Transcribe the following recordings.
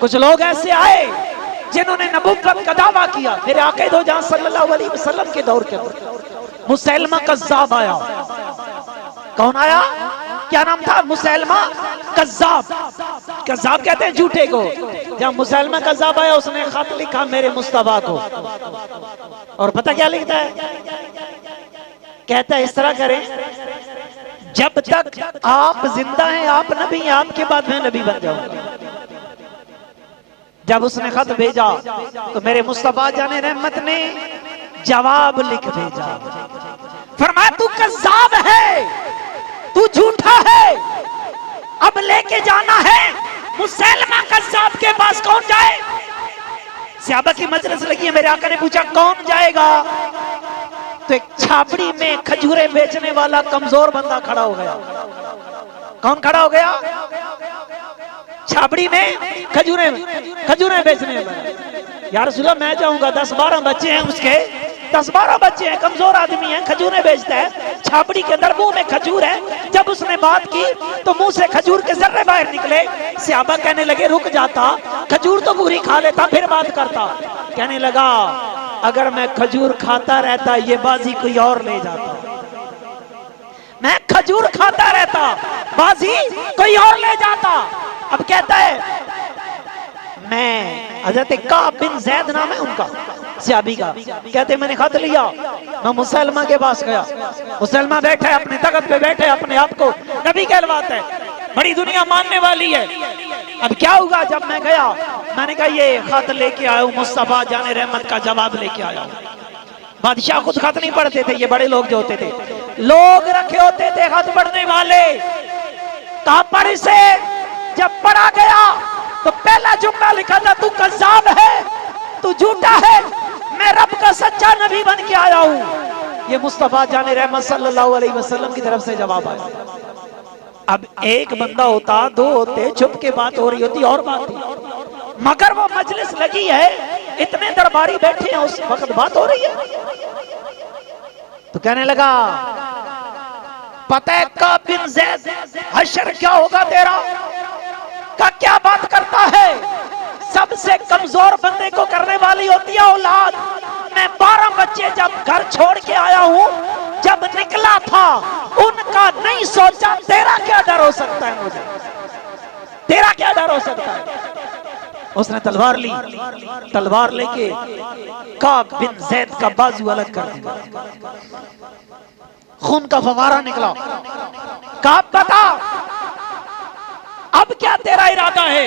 कुछ लोग ऐसे आए जिन्होंने नबुव्वत का दावा किया। मेरे आका दो जहां सल्लल्लाहु अलैहि वसल्लम के दौर के अंदर मुसैलमा कज़्ज़ाब आया। कौन आया? क्या नाम था? मुसैलमा कज़्ज़ाब। कज़्ज़ाब कहते हैं झूठे को। जब मुसैलमा कज़्ज़ाब आया उसने खत लिखा मेरे मुस्तफा को, और पता क्या लिखता है? कहता है इस तरह करें, जब तक आप जिंदा हैं आप नबी हैं, आपके बाद मैं नबी बन जाऊंगा। जब उसने खत भेजा तो मेरे मुस्तफा जाने रहमत ने जवाब लिख भेजा। फरमाया तू कज़्ज़ाब है, तू झूठा है, अब लेके जाना है मुसैलमा कज़्ज़ाब के पास। कौन जाए? सहाबा की मजलिस लगी है। मेरे आका ने पूछा कौन जाएगा? तो एक छाबड़ी में खजूरें बेचने वाला कमजोर बंदा खड़ा हो गया। कौन खड़ा हो गया? छाबड़ी में खजूरें बेचने वाला। यार रसूलल्लाह मैं जाऊंगा, 10-12 बच्चे हैं उसके, 10-12 बच्चे हैं, कमजोर आदमी है, खजूरें बेचता है, छाबड़ी के अंदर मुंह में खजूर है। जब उसने बात की तो मुंह से खजूर के जर्रे बाहर निकले। सहाबा कहने लगे रुक जाता, खजूर तो पूरी खा लेता फिर बात करता। कहने लगा अगर मैं खजूर खाता रहता ये बाजी कोई और ले जाता। मैं खजूर खाता रहता बाजी कोई और ले जाता। अब कहता है मैं, हज़रत काब बिन ज़ैद नाम है उनका सहाबी का, कहते मैंने खत लिया, मैं मुसैलमा के पास गया। मुसैलमा बैठा है अपने तख्त पे, बैठे अपने आप को नबी कहलवाता है, बड़ी दुनिया मानने वाली है। अब क्या हुआ? जब मैं गया मैंने कहा ये खत लेके आया हूं, मुस्तफा जाने रहमत का जवाब लेके आया हूं। बादशाह खुद खत नहीं पढ़ते थे, ये बड़े लोग जो होते थे, लोग रखे होते थे खत पढ़ने वाले। कहां पर इसे जब पढ़ा गया तो पहला जुमला लिखा था तू कज़्ज़ाब है, तू झूठा है, मैं रब का सच्चा नबी बन के आया हूं। ये मुस्तफा जाने रहमत सल्लल्लाहु अलैहि वसल्लम की तरफ से जवाब आया। अब एक बंदा होता, दो होते, चुप के बात हो रही होती और बात थी, मगर वो मजलिस लगी है, इतने दरबारी बैठे हैं, उस वक्त बात हो रही है। तो कहने लगा पता है काब बिन ज़ैद हशर क्या होगा तेरा? का क्या बात करता है? सबसे कमजोर बंदे को करने वाली होती है औलाद। मैं 12 बच्चे जब घर छोड़ के आया हूं, जब निकला था उनका नहीं सोचा। तेरा क्या डर हो सकता है? मुझे तेरा क्या डर हो सकता है? उसने तलवार ली, तलवार लेके काब बिन ज़ैद का बाजू अलग कर दिया, खून का फवारा निकला। काब बता अब क्या तेरा इरादा है?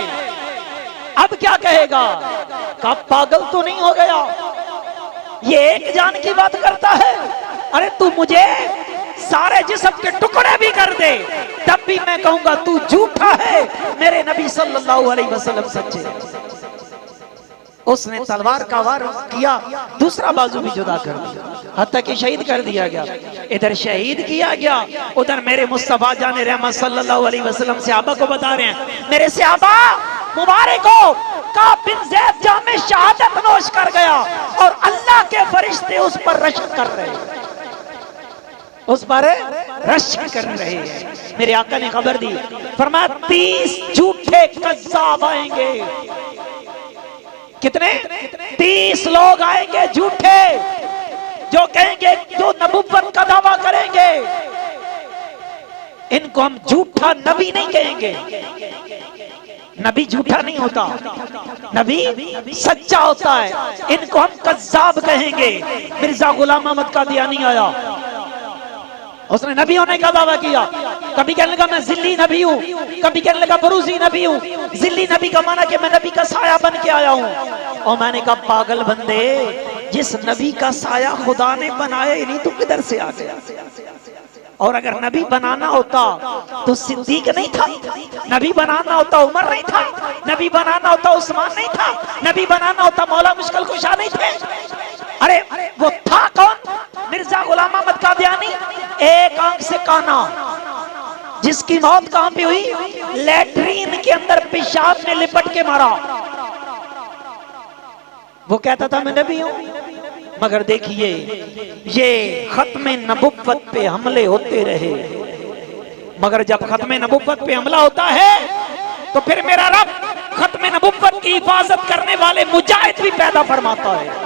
अब क्या कहेगा? काब पागल तो नहीं हो गया? ये एक जान की बात करता है? अरे तू मुझे सारे जिस्म के टुकड़े भी कर दे तब भी मैं कहूंगा तू झूठा है, मेरे नबी सल्लल्लाहु अलैहि वसल्लम सच्चे। उसने तलवार का वार किया, दूसरा बाजू भी जुदा कर दिया, हत्ता कि शहीद कर दिया गया। इधर शहीद किया गया, उधर मेरे मुस्तफा जाने रहमत सल्लल्लाहु अलैहि वसल्लम सहाबा को बता रहे हैं, मेरे सहाबा मुबारक हो, काब बिन ज़ैद जामे शहादत नोश कर गया और अल्लाह के फरिश्ते उस पर रश कर रहे हैं, उस पर रश कर रहे हैं। मेरे आका ने खबर दी, फरमाया 30 झूठे कज़्ज़ाब आएंगे। कितने? 30 लोग आएंगे झूठे, जो कहेंगे, जो नबुव्वत का दावा करेंगे। इनको हम झूठा नबी नहीं कहेंगे, नबी झूठा नहीं होता, नबी सच्चा होता है। इनको हम कज़्ज़ाब कहेंगे। मिर्जा गुलाम अहमद कादियानी आया, उसने नबी होने का दावा किया, कभी कहने लगा मैं जिल्ली नबी हूँ, कभी कहने लगा बरूजी नबी हूँ। जिल्ली नबी का माना कि मैं नबी का साया बन के आया हूँ। और मैंने कहा पागल बंदे, जिस नबी का साया खुदा ने बनाया ही नहीं, तू किधर से आ गया? और अगर नबी बनाना होता तो सिद्दीक नहीं था, नबी बनाना होता उमर नहीं था, नबी बनाना होता उस्मान नहीं था, नबी बनाना होता मौला मुश्किल कुशा नहीं थे। अरे वो था कौन? मिर्जा गुलाम अहमद कादियानी, एक आंख से काना, जिसकी मौत कहां पे हुई? लैट्रीन के अंदर पेशाब में लिपट के मारा। वो कहता था मैं नबी हूं। मगर देखिए ये खत्मे नबुव्वत पे हमले होते रहे, मगर जब खत्मे नबुव्वत पे हमला होता है तो फिर मेरा रब खत्म नबुव्वत की हिफाजत करने वाले मुजाहिद भी पैदा फरमाता है।